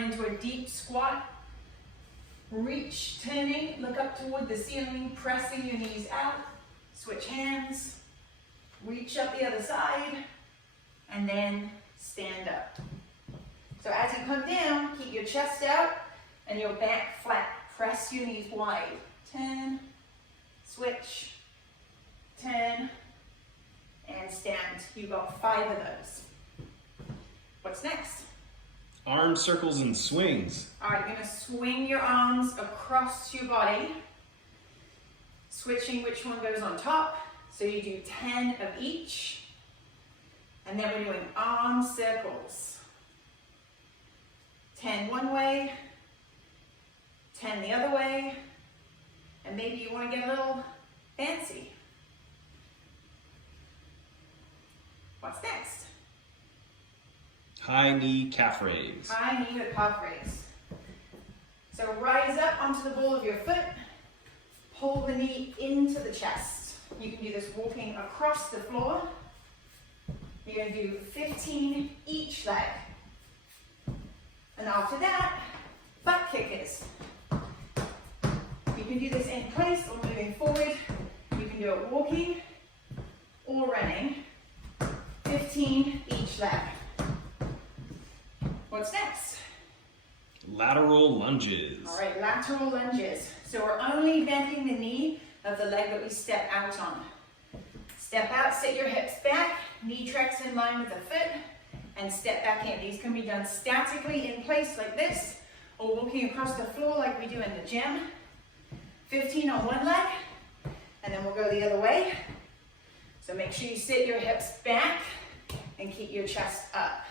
down into a deep squat. Reach, turning, look up toward the ceiling, pressing your knees out. Switch hands, reach up the other side, and then stand up. So as you come down, keep your chest out and your back flat. Press your knees wide. Turn, switch, turn, and stand. You've got 5 of those. What's next? Arm circles and swings. All right, you're going to swing your arms across your body, switching which one goes on top. So you do 10 of each. And then we're doing arm circles. 10 one way, 10 the other way, and maybe you want to get a little fancy. What's next? High knee calf raise. High knee or calf raise. So rise up onto the ball of your foot, pull the knee into the chest. You can do this walking across the floor. You're going to do 15 each leg. And after that, butt kickers. You can do this in place or moving forward. You can do it walking or running. 15 each leg. What's next? Lateral lunges. All right, lateral lunges. So we're only bending the knee of the leg that we step out on. Step out, sit your hips back, knee tracks in line with the foot, and step back in. These can be done statically in place like this, or walking across the floor like we do in the gym. 15 on one leg, and then we'll go the other way. So make sure you sit your hips back and keep your chest up.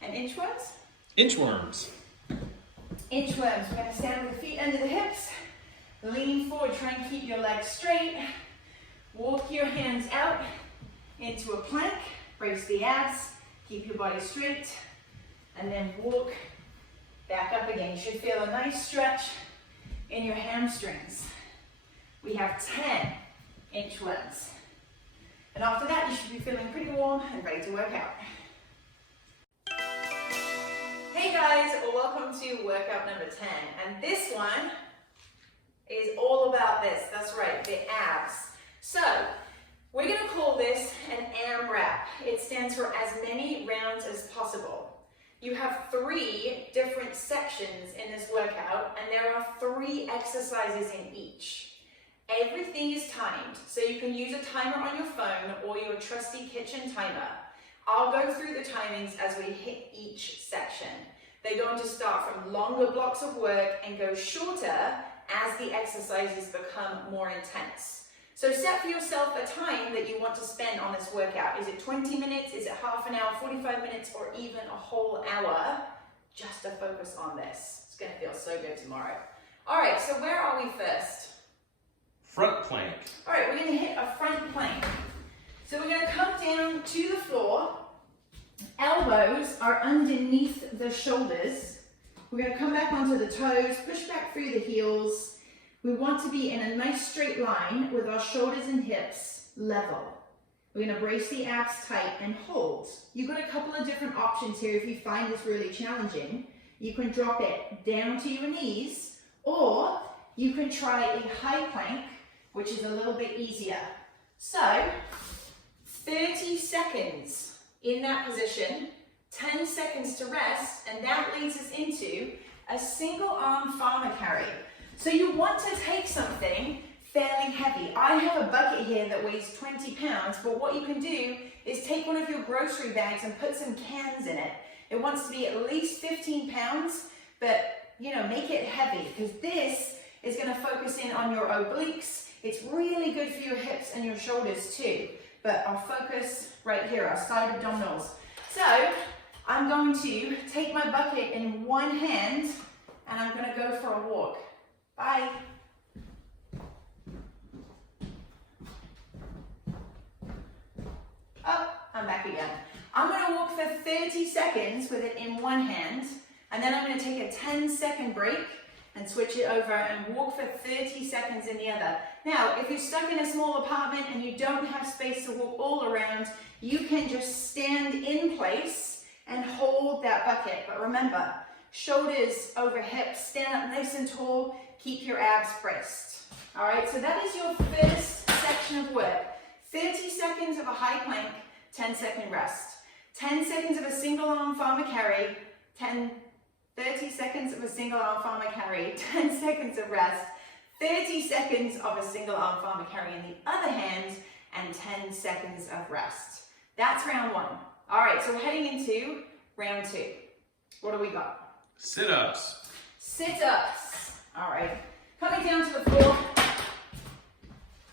And inchworms? Inchworms. Inchworms. We're going to stand with the feet under the hips. Lean forward, try and keep your legs straight. Walk your hands out into a plank. Brace the abs. Keep your body straight. And then walk back up again. You should feel a nice stretch in your hamstrings. We have 10 inchworms. And after that, you should be feeling pretty warm and ready to work out. Hey guys, welcome to workout number 10. And this one is all about this. That's right, the abs. So, we're going to call this an AMRAP. It stands for as many rounds as possible. You have 3 different sections in this workout, and there are 3 exercises in each. Everything is timed, so you can use a timer on your phone or your trusty kitchen timer. I'll go through the timings as we hit each section. They're going to start from longer blocks of work and go shorter as the exercises become more intense. So set for yourself a time that you want to spend on this workout. Is it 20 minutes? Is it half an hour, 45 minutes, or even a whole hour? Just to focus on this. It's going to feel so good tomorrow. All right, so where are we first? Front plank. All right, we're going to hit a front plank. So we're going to come down to the floor. Elbows are underneath the shoulders. We're going to come back onto the toes, push back through the heels. We want to be in a nice straight line with our shoulders and hips level. We're going to brace the abs tight and hold. You've got a couple of different options here if you find this really challenging. You can drop it down to your knees, or you can try a high plank, which is a little bit easier. So, 30 seconds in that position, 10 seconds to rest, and that leads us into a single arm farmer carry. So you want to take something fairly heavy. I have a bucket here that weighs 20 pounds, but what you can do is take one of your grocery bags and put some cans in it. It wants to be at least 15 pounds, but make it heavy, because this is going to focus in on your obliques. It's really good for your hips and your shoulders too. But our focus right here, our side abdominals. So I'm going to take my bucket in one hand and I'm going to go for a walk. Bye. Oh, I'm back again. I'm going to walk for 30 seconds with it in one hand, and then I'm going to take a 10-second break and switch it over and walk for 30 seconds in the other. Now, if you're stuck in a small apartment and you don't have space to walk all around, you can just stand in place and hold that bucket. But remember, shoulders over hips, stand up nice and tall, keep your abs braced. All right, so that is your first section of work. 30 seconds of a high plank, 10-second rest. 10 seconds of a single arm farmer carry, 30 seconds of a single arm farmer carry, 10 seconds of rest, 30 seconds of a single arm farmer carry in the other hand, and 10 seconds of rest. That's round one. All right, so we're heading into round two. What do we got? Sit-ups. Sit-ups. All right, coming down to the floor.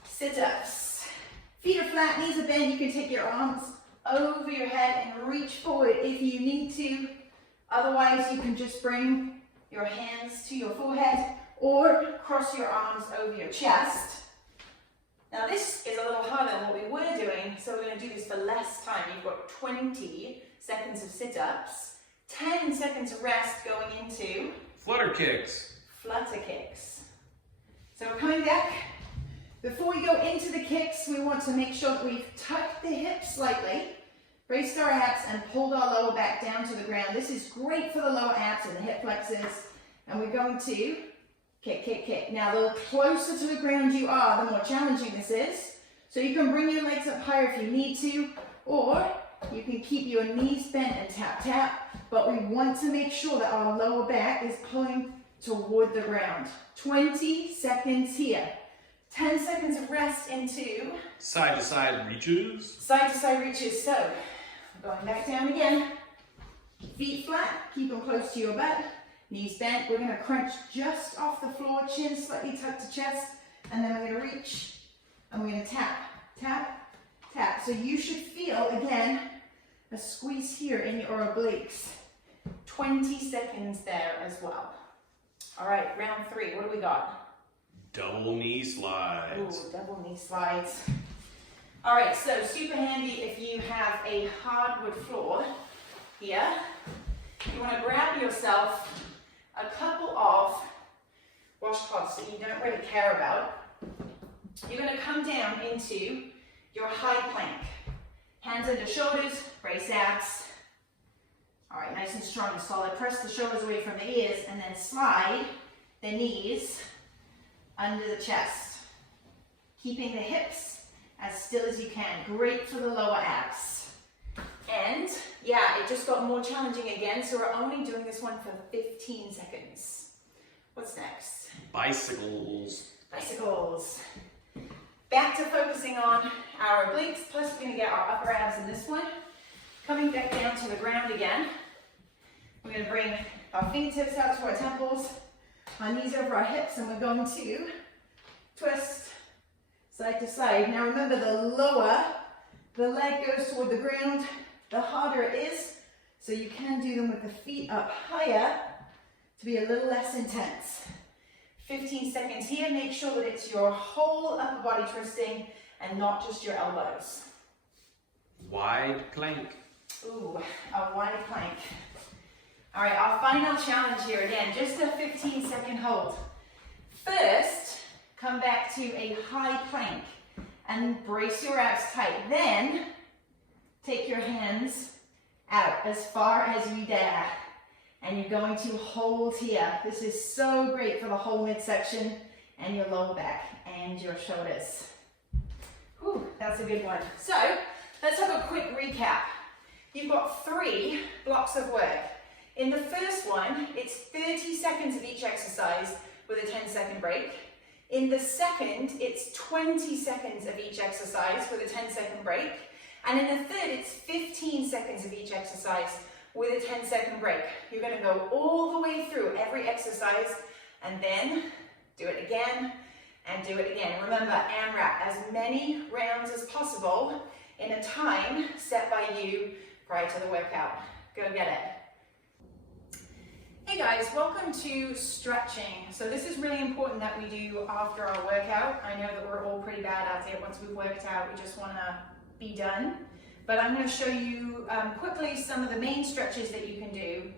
Sit-ups. Feet are flat, knees are bent. You can take your arms over your head and reach forward if you need to. Otherwise, you can just bring your hands to your forehead or cross your arms over your chest. Now this is a little harder than what we were doing, so we're going to do this for less time. You've got 20 seconds of sit-ups, 10 seconds of rest going into Flutter kicks. Flutter kicks. So we're coming back. Before we go into the kicks, we want to make sure that we've tucked the hips slightly, braced our abs, and pulled our lower back down to the ground. This is great for the lower abs and the hip flexors. And we're going to kick, kick, kick. Now, the closer to the ground you are, the more challenging this is. So you can bring your legs up higher if you need to, or you can keep your knees bent and tap, tap. But we want to make sure that our lower back is pulling toward the ground. 20 seconds here. 10 seconds of rest into Side-to-side reaches. side-to-side reaches. So, going back down again. Feet flat, keep them close to your butt. Knees bent. We're going to crunch just off the floor, chin slightly tucked to chest, and then we're going to reach, and we're going to tap, tap, tap. So you should feel, again, a squeeze here in your obliques. 20 seconds there as well. All right, round three. What do we got? Double knee slides. Ooh, double knee slides. All right, so super handy if you have a hardwood floor here. You want to grab yourself a couple of washcloths that you don't really care about. You're going to come down into your high plank. Hands under shoulders, brace abs. All right, nice and strong and solid. Press the shoulders away from the ears and then slide the knees under the chest. Keeping the hips as still as you can. Great for the lower abs. And yeah, it just got more challenging again, so we're only doing this one for 15 seconds. What's next? Bicycles. Bicycles. Back to focusing on our obliques, plus we're going to get our upper abs in this one. Coming back down to the ground again. We're going to bring our fingertips out to our temples, our knees over our hips, and we're going to twist side to side. Now remember, the lower the leg goes toward the ground, the harder it is. So you can do them with the feet up higher to be a little less intense. 15 seconds here. Make sure that it's your whole upper body twisting and not just your elbows. Wide plank. Ooh, a wide plank. All right, our final challenge here again, just a 15-second hold. First, come back to a high plank and brace your abs tight. Then, take your hands out as far as you dare. And you're going to hold here. This is so great for the whole midsection and your lower back and your shoulders. Whew, that's a good one. So, let's have a quick recap. You've got 3 blocks of work. In the first one, it's 30 seconds of each exercise with a 10-second break. In the second, it's 20 seconds of each exercise with a 10-second break. And in the third, it's 15 seconds of each exercise with a 10-second break. You're going to go all the way through every exercise and then do it again and do it again. Remember, AMRAP, as many rounds as possible in a time set by you prior to the workout. Go get it. Hey guys, welcome to stretching. So this is really important that we do after our workout. I know that we're all pretty bad at it. Once we've worked out, we just want to be done. But I'm going to show you quickly some of the main stretches that you can do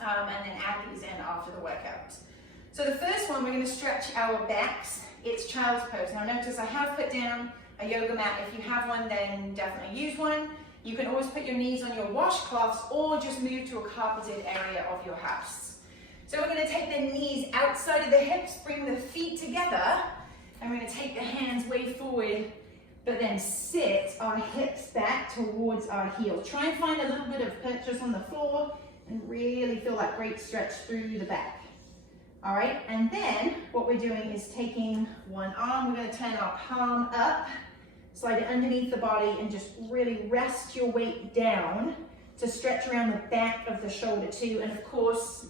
and then add these in after the workout. So the first one, we're going to stretch our backs. It's child's pose. Now notice I have put down a yoga mat. If you have one, then definitely use one. You can always put your knees on your washcloths or just move to a carpeted area of your house. So we're going to take the knees outside of the hips, bring the feet together, and we're going to take the hands way forward, but then sit our hips back towards our heels. Try and find a little bit of purchase on the floor and really feel that great stretch through the back. All right, and then what we're doing is taking one arm, we're going to turn our palm up, slide it underneath the body, and just really rest your weight down to stretch around the back of the shoulder too. And of course,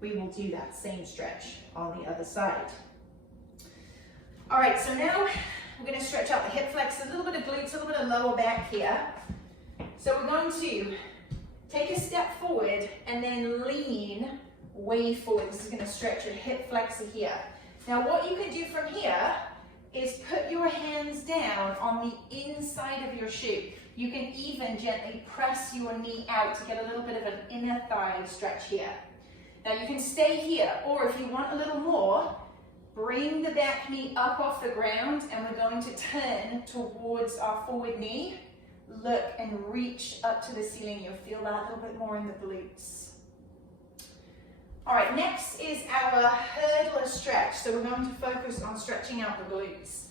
we will do that same stretch on the other side. All right, so now we're going to stretch out the hip flex, a little bit of glutes, a little bit of lower back here. So we're going to take a step forward and then lean way forward. This is going to stretch your hip flexor here. Now what you can do from here is put your hands down on the inside of your shoe. You can even gently press your knee out to get a little bit of an inner thigh stretch here. Now you can stay here, or if you want a little more, bring the back knee up off the ground, and we're going to turn towards our forward knee. Look and reach up to the ceiling. You'll feel that a little bit more in the glutes. All right, next is our hurdler stretch. So we're going to focus on stretching out the glutes.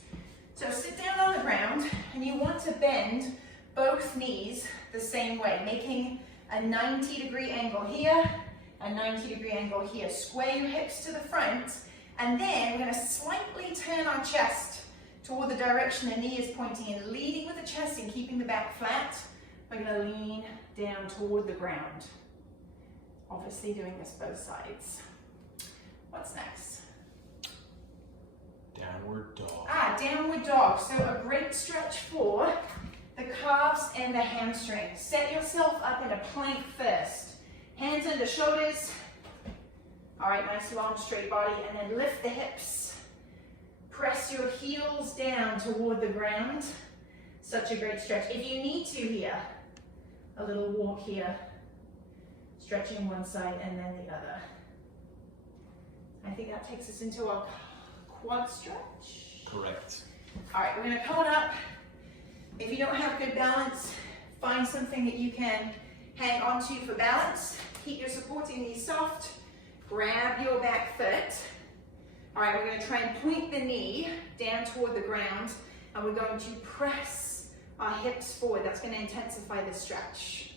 So sit down on the ground, and you want to bend both knees the same way, making a 90-degree angle here, a 90-degree angle here. Square your hips to the front, and then we're going to slightly turn our chest toward the direction the knee is pointing in, leading with the chest and keeping the back flat. We're going to lean down toward the ground. Obviously doing this both sides. What's next? Downward dog. Downward dog. So a great stretch for the calves and the hamstrings. Set yourself up in a plank first. Hands under shoulders. All right, nice long straight body, and then lift the hips. Press your heels down toward the ground. Such a great stretch. If you need to here, a little walk here. Stretching one side and then the other. I think that takes us into our quad stretch. Correct. All right, we're going to come on up. If you don't have good balance, find something that you can hang onto for balance. Keep your supporting knees soft. Grab your back foot. All right, we're going to try and point the knee down toward the ground, and we're going to press our hips forward. That's going to intensify the stretch.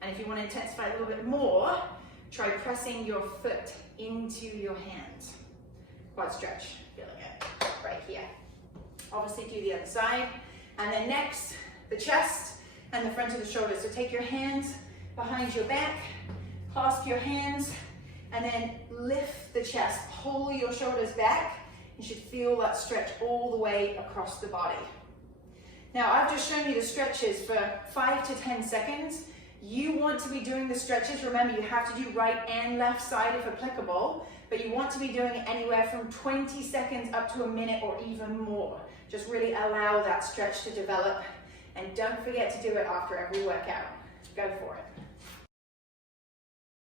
And if you want to intensify a little bit more, try pressing your foot into your hand. Quad stretch, feeling it right here. Obviously do the other side. And then next, the chest and the front of the shoulders. So take your hands behind your back, clasp your hands, and then lift the chest. Pull your shoulders back. You should feel that stretch all the way across the body. Now, I've just shown you the stretches for 5 to 10 seconds. You want to be doing the stretches. Remember, you have to do right and left side if applicable, but you want to be doing it anywhere from 20 seconds up to a minute or even more. Just really allow that stretch to develop, and don't forget to do it after every workout. Go for it.